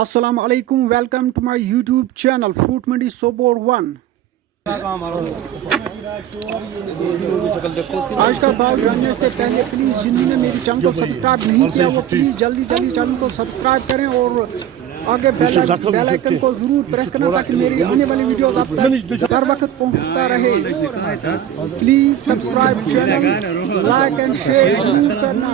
Assalamu alaikum, welcome to my YouTube channel Fruit Mandi Sobor 1. آج کا بھاؤ جاننے سے پہلے پلیز جنہوں نے میری چینل کو سبسکرائب نہیں کیا وہ پلیز جلدی چینل کو سبسکرائب کریں اور آگے بیل آئیکن کو ضرور پریس کرنا تاکہ میری آنے والی ویڈیوز آپ تک ہر وقت پہنچتا رہے. Please subscribe channel like and share ضرور کرنا.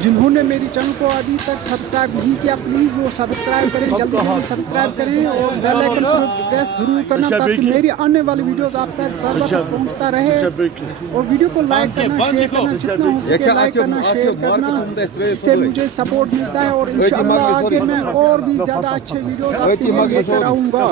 جنہوں نے میری چینل کو ابھی تک سبسکرائب نہیں کیا پلیز وہ سبسکرائب کریں, جلدی سبسکرائب کریں اور بیل آئیکن کو پریس ضرور کرنا تاکہ میری آنے والی ویڈیوز آپ تک ہر وقت پہنچتا رہے. اور ویڈیو کو لائک کرنا, شیئر کرنا, جتنا ہو سکے لائک کرنا, شیئر کرنا, اس سے مجھے سپورٹ ملتا ہے اور انشاءاللہ آگے میں اور بھی زیادہ اچھے ویڈیوز آپ کے لیے لے کر آؤں گا.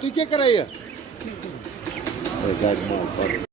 تو کیا کر رہی ہے؟